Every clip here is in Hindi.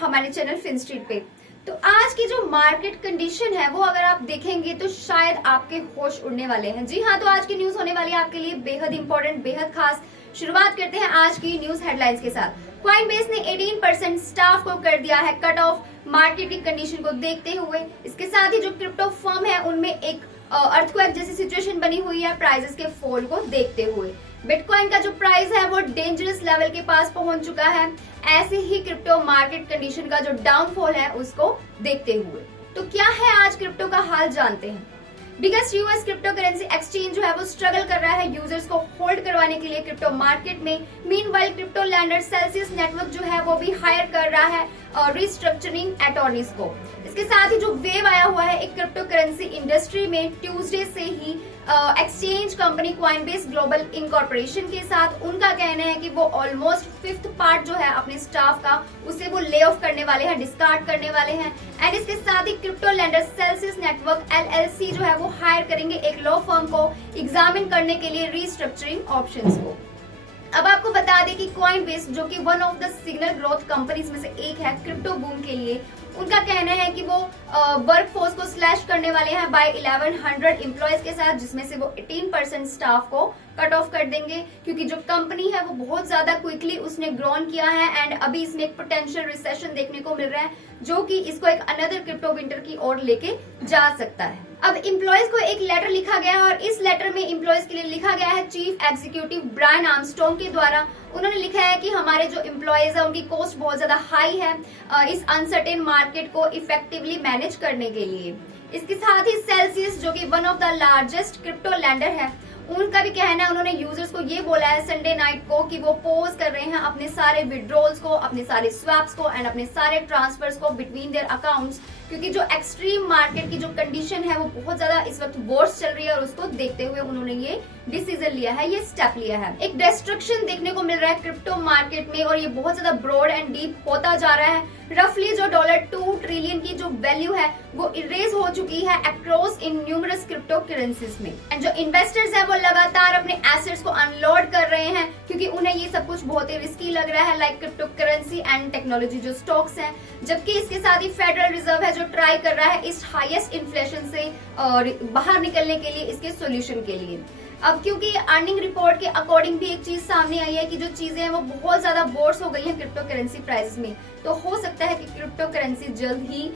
हमारे चैनल फिन स्ट्रीट पे। तो आज की जो मार्केट कंडीशन है वो अगर आप देखेंगे तो शायद आपके होश उड़ने वाले हैं। जी हाँ, तो आज की न्यूज होने वाली है आपके लिए बेहद इंपॉर्टेंट, बेहद खास। शुरुआत करते हैं आज की न्यूज हेडलाइंस के साथ। कॉइनबेस ने 18% स्टाफ को कर दिया है कट ऑफ मार्केट की कंडीशन को देखते हुए। इसके साथ ही जो क्रिप्टो फर्म है उनमें एक अर्थक्वेक जैसी सिचुएशन बनी हुई है प्राइसेस के फॉल को देखते हुए। बिटकॉइन का जो प्राइस है वो डेंजरस लेवल के पास पहुंच चुका है। ऐसे ही क्रिप्टो मार्केट कंडीशन का जो डाउनफॉल है उसको देखते हुए तो क्या है आज क्रिप्टो का हाल जानते हैं। Biggest US crypto currency exchange जो है वो स्ट्रगल कर रहा है यूजर्स को होल्ड करवाने के लिए क्रिप्टो मार्केट में। Meanwhile crypto lender Celsius network जो है वो भी हायर कर रहा है रिस्ट्रक्चरिंग अटॉर्नीज को। इसके साथ ही जो वेव आया हुआ है एक क्रिप्टो करेंसी इंडस्ट्री में ट्यूसडे से ही exchange company Coinbase global incorporation के साथ उनका कहना है कि वो ऑलमोस्ट 5th पार्ट जो है अपने स्टाफ का उसे वो ले ऑफ करने वाले हैं, डिस्कार्ड करने वाले हैं। एंड इसके साथ ही crypto lender Celsius network LLC जो है वो हायर करेंगे एक लॉ फर्म को एग्जामिन करने के लिए रीस्ट्रक्चरिंग ऑप्शंस को। अब आपको बता दें कि कॉइनबेस जो कि one of the signal growth companies में से एक है क्रिप्टो बूम के लिए, उनका कहना है कि वो वर्कफोर्स को स्लैश करने वाले हैं बाय 1100 एम्प्लॉयज के साथ, जिसमें से वो 18% स्टाफ को कट ऑफ कर देंगे क्योंकि जो कंपनी है वो बहुत ज्यादा क्विकली उसने ग्रोन किया है एंड अभी इसमें एक पोटेंशियल रिसेशन देखने को मिल रहा है जो कि इसको एक अनदर क्रिप्टो विंटर की ओर लेके जा सकता है। अब एम्प्लॉयज को एक लेटर लिखा गया है और इस लेटर में एम्प्लॉयज के लिए लिखा गया है चीफ एग्जीक्यूटिव ब्रायन आर्मस्ट्रॉन्ग के द्वारा। उन्होंने लिखा है कि हमारे जो एम्प्लॉयज है उनकी कॉस्ट बहुत ज्यादा हाई है इस अनसर्टेन मार्केट को इफेक्टिवली मैनेज करने के लिए। इसके साथ ही सेल्सियस जो कि one of the largest crypto lander है, उनका भी कहना है, उन्होंने यूजर्स को ये बोला है संडे नाइट को कि वो पोज कर रहे हैं अपने सारे विड्रॉल्स को, अपने सारे स्वैप्स को एंड अपने सारे ट्रांसफर्स को बिटवीन देयर अकाउंट्स, क्योंकि जो एक्सट्रीम मार्केट की जो कंडीशन है वो बहुत ज्यादा इस वक्त वर्स्ट चल रही है और उसको देखते हुए उन्होंने ये डिसीजन लिया है, ये स्टेप लिया है। एक डिस्ट्रक्शन देखने को मिल रहा है क्रिप्टो मार्केट में और ये बहुत ज्यादा ब्रॉड एंड डीप होता जा रहा है। रफली जो $2 ट्रिलियन की जो वैल्यू है वो इरेज हो चुकी है across in numerous crypto currencies में। एंड जो इन्वेस्टर्स हैं वो लगातार अपने एसेट्स को अनलोड कर रहे हैं क्योंकि उन्हें ये सब कुछ बहुत ही रिस्की लग रहा है, like crypto currency and technology जो स्टॉक्स हैं। जबकि इसके साथ ही फेडरल रिजर्व है जो ट्राई कर रहा है इस हाईएस्ट इन्फ्लेशन से बाहर निकलने के लिए, इसके सोल्यूशन के लिए। अब क्योंकि अर्निंग रिपोर्ट के अकॉर्डिंग भी एक चीज सामने आई है कि जो चीजें हैं वो बहुत ज्यादा वर्स हो गई हैं क्रिप्टो करेंसी प्राइस में, तो हो सकता है कि क्रिप्टो करेंसी जल्द ही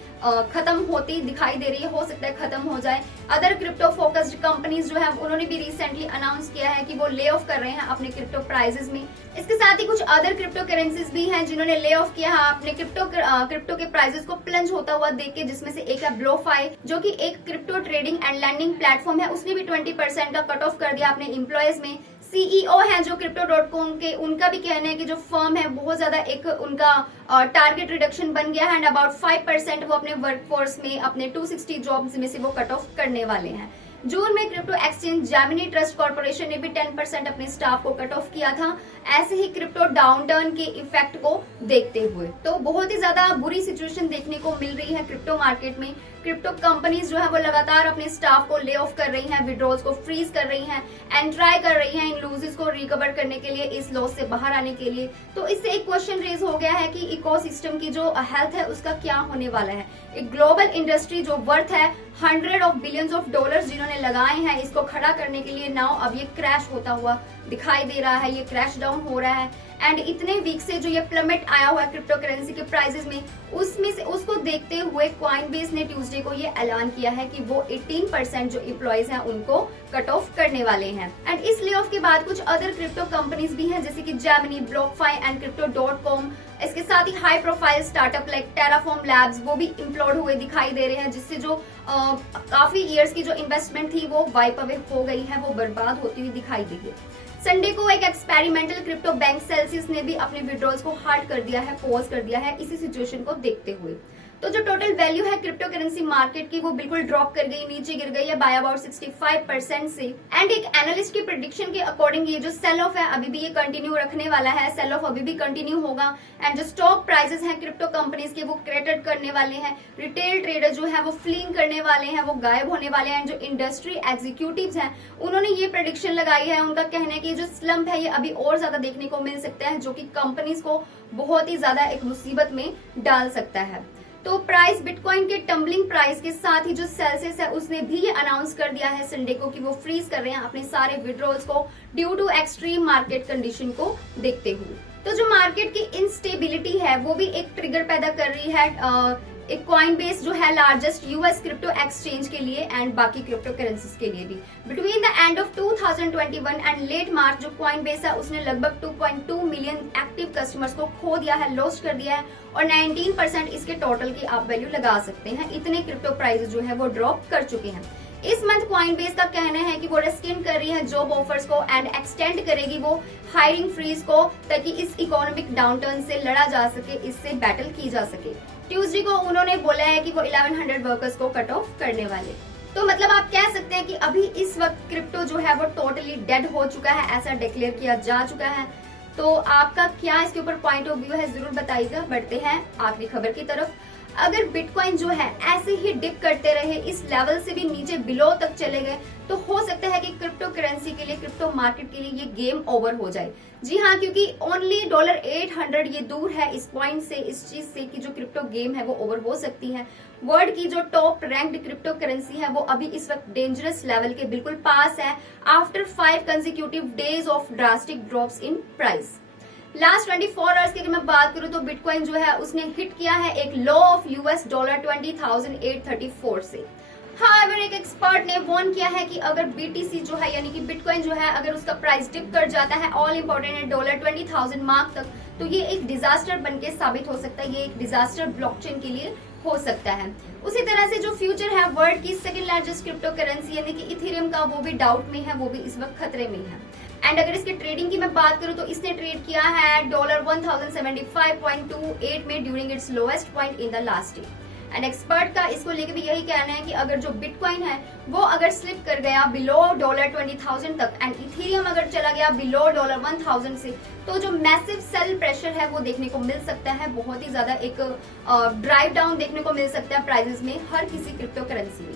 खत्म होती दिखाई दे रही है, हो सकता है खत्म हो जाए। अदर क्रिप्टो फोकस्ड कंपनीज जो है उन्होंने भी रिसेंटली अनाउंस किया है कि वो ले ऑफ कर रहे हैं अपने क्रिप्टो प्राइसेस में। इसके साथ ही कुछ अदर क्रिप्टो करेंसीज भी हैं जिन्होंने ले ऑफ किया है अपने क्रिप्टो के प्राइसेस को प्लंज होता हुआ देख के, जिसमें से एक है ब्लोफाई जो कि एक crypto trading and lending platform है, उसने भी 20% का कट ऑफ कर दिया अपने एम्प्लॉयज में। CEO हैं जो Crypto.com के, उनका भी कहना है कि जो फर्म है बहुत ज्यादा एक उनका टारगेट रिडक्शन बन गया है एंड अबाउट 5% वो अपने वर्कफोर्स में अपने 260 जॉब्स में से वो कट ऑफ करने वाले हैं। जून में crypto exchange Gemini trust corporation ने भी 10% अपने स्टाफ को कट ऑफ किया था, ऐसे ही क्रिप्टो डाउनटर्न के इफेक्ट को देखते हुए। तो बहुत ही ज्यादा बुरी सिचुएशन देखने को मिल रही है क्रिप्टो मार्केट में। क्रिप्टो कंपनीज जो है वो लगातार अपने स्टाफ को ले ऑफ कर रही हैं, विड्रॉल्स को फ्रीज कर रही हैं एंड ट्राई कर रही हैं इन लूजेस को रिकवर करने के लिए, इस लॉस से बाहर आने के लिए। तो इससे एक क्वेश्चन रेज हो गया है कि इकोसिस्टम की जो हेल्थ है उसका क्या होने वाला है। एक ग्लोबल इंडस्ट्री जो वर्थ है $100 of billions जिन्होंने लगाए हैं इसको खड़ा करने के लिए, नाउ अब ये क्रैश होता हुआ दिखाई दे रहा है, ये क्रैश डाउन हो रहा है। एंड इतने वीक से जो ये प्लमेट आया हुआ है क्रिप्टो करेंसी के प्राइसेस में, उसमें से उसको देखते हुए कॉइनबेस ने ट्यूसडे को ये ऐलान किया है कि वो 18% जो एम्प्लॉयज हैं उनको कट ऑफ करने वाले हैं। एंड इस ले ऑफ के बाद कुछ अदर क्रिप्टो कंपनीज भी हैं जैसे कि जेमिनी, ब्लॉकफाई एंड Crypto.com। इसके साथ ही high profile startup like Terraform labs वो भी इम्प्लोड हुए दिखाई दे रहे हैं, जिससे जो काफी ईयर्स की जो इन्वेस्टमेंट थी वो वाइप अवे हो गई है, वो बर्बाद होती हुई दिखाई दी है। संडे को एक एक्सपेरिमेंटल क्रिप्टो बैंक सेल्सियस ने भी अपने विड्रॉल्स को हाल्ट कर दिया है, पॉज कर दिया है इसी सिचुएशन को देखते हुए। तो जो टोटल वैल्यू है क्रिप्टो करेंसी मार्केट की वो बिल्कुल ड्रॉप कर गई, नीचे गिर गई है बाय अबाउट 65% से। एंड एक एनालिस्ट की प्रेडिक्शन के अकॉर्डिंग ये जो सेल ऑफ है अभी भी ये कंटिन्यू रखने वाला है, सेल ऑफ अभी भी कंटिन्यू होगा। एंड जो स्टॉक प्राइसेस हैं क्रिप्टो कंपनीज के वो क्रेडिट करने वाले हैं, रिटेल ट्रेडर जो है वो फ्लिंग करने वाले हैं, वो गायब होने वाले हैं। जो इंडस्ट्री एग्जीक्यूटिव्स हैं उन्होंने ये प्रेडिक्शन लगाई है, उनका कहना है कि जो स्लम्प है ये अभी और ज्यादा देखने को मिल सकता है, जो कि कंपनीज को बहुत ही ज्यादा एक मुसीबत में डाल सकता है। तो प्राइस बिटकॉइन के टम्बलिंग प्राइस के साथ ही जो सेल्सियस है उसने भी ये अनाउंस कर दिया है संडे को कि वो फ्रीज कर रहे हैं अपने सारे विड्रॉल्स को due to extreme market condition को देखते हुए। तो जो मार्केट की इंस्टेबिलिटी है वो भी एक ट्रिगर पैदा कर रही है एक कॉइनबेस जो है लार्जेस्ट यूएस क्रिप्टो एक्सचेंज के लिए एंड बाकी क्रिप्टो करेंसीज के लिए भी। Between the end of 2021 and late March जो कॉइनबेस है उसने लगभग 2.2 मिलियन एक्टिव कस्टमर्स को खो दिया है, लॉस्ट कर दिया है और 19% इसके टोटल की आप वैल्यू लगा सकते हैं। इतने क्रिप्टो प्राइस जो है वो ड्रॉप कर चुके हैं। इस मंथ कॉइनबेस का कहना है कि वो रेस्किन कर रही है जॉब ऑफर्स को एंड एक्सटेंड करेगी वो हायरिंग फ्रीज को, ताकि इस इकोनॉमिक डाउनटर्न से लड़ा जा सके, इससे बैटल की जा सके। ट्यूसडे को उन्होंने बोला है कि वो 1100 वर्कर्स को कट ऑफ करने वाले। तो मतलब आप कह सकते हैं कि अभी इस वक्त क्रिप्टो जो है वो टोटली डेड हो चुका है, ऐसा डिक्लेयर किया जा चुका है। तो आपका क्या इसके ऊपर पॉइंट ऑफ व्यू है जरूर बताइएगा। बढ़ते हैं आखिरी खबर की तरफ। अगर बिटकॉइन जो है ऐसे ही डिप करते रहे, इस लेवल से भी नीचे बिलो तक चले गए, तो हो सकता है कि क्रिप्टो करेंसी के लिए, क्रिप्टो मार्केट के लिए ये गेम ओवर हो जाए। जी हाँ, क्योंकि ओनली $800 ये दूर है इस पॉइंट से, इस चीज से कि जो क्रिप्टो गेम है वो ओवर हो सकती है। वर्ल्ड की जो टॉप रैंक्ड क्रिप्टो करेंसी है वो अभी इस वक्त डेंजरस लेवल के बिल्कुल पास है after 5 consecutive days of drastic drops in price. Last 24 hours की अगर मैं बात करूं तो बिटकॉइन जो है उसने हिट किया है एक लो ऑफ $20,834 से। हाउएवर एक एक्सपर्ट ने वार्न किया है कि अगर बीटीसी जो है यानी कि बिटकॉइन जो है अगर उसका प्राइस डिप कर जाता है ऑल इम्पोर्टेंट है $20,000 मार्क तक, तो ये एक डिजास्टर बनके साबित हो सकता है, ये एक डिजास्टर ब्लॉकचेन के लिए हो सकता है। उसी तरह से जो फ्यूचर है वर्ल्ड की सेकंड लार्जेस्ट क्रिप्टो करेंसी यानी कि इथेरियम का, वो भी डाउट में है, वो भी इस वक्त खतरे में है। एंड अगर इसके ट्रेडिंग की मैं बात करूं तो इसने ट्रेड किया है $1075.28 में during its lowest point in the last day. And expert का इसको लेके भी यही कहना है कि अगर जो बिटकॉइन है वो अगर स्लिप कर गया बिलो $20,000 तक एंड इथेरियम अगर चला गया बिलो $1,000 से, तो जो मैसिव सेल प्रेशर है वो देखने को मिल सकता है, बहुत ही ज्यादा एक ड्राइव डाउन देखने को मिल सकता है प्राइसेस में हर किसी क्रिप्टो करेंसी में।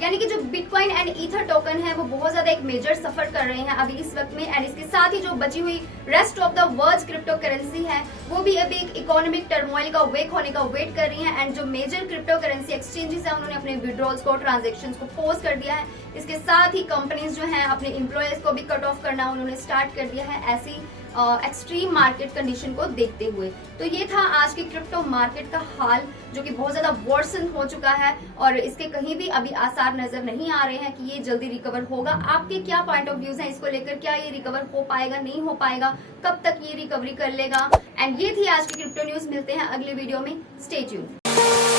यानी कि जो बिटकॉइन एंड ईथर टोकन है वो बहुत ज्यादा एक मेजर सफर कर रहे हैं अभी इस वक्त में। एंड इसके साथ ही जो बची हुई rest of the world crypto currency है वो भी अभी एक इकोनॉमिक टर्मोइल का वेक होने का वेट कर रही है। एंड जो मेजर क्रिप्टो करेंसी एक्सचेंजेस है उन्होंने अपने विड्रॉल्स को, ट्रांजेक्शंस को पोज कर दिया है। इसके साथ ही कंपनीज जो है अपने एम्प्लॉयज को भी कट ऑफ करना उन्होंने स्टार्ट कर दिया है, ऐसी एक्सट्रीम मार्केट कंडीशन को देखते हुए। तो ये था आज की क्रिप्टो मार्केट का हाल, जो कि बहुत ज्यादा वर्सन हो चुका है और इसके कहीं भी अभी आसार नजर नहीं आ रहे हैं कि ये जल्दी रिकवर होगा। आपके क्या पॉइंट ऑफ व्यूज हैं इसको लेकर? क्या ये रिकवर हो पाएगा, नहीं हो पाएगा, कब तक ये रिकवरी कर लेगा? एंड ये थी आज की क्रिप्टो न्यूज। मिलते हैं अगले वीडियो में, स्टे ट्यून्ड।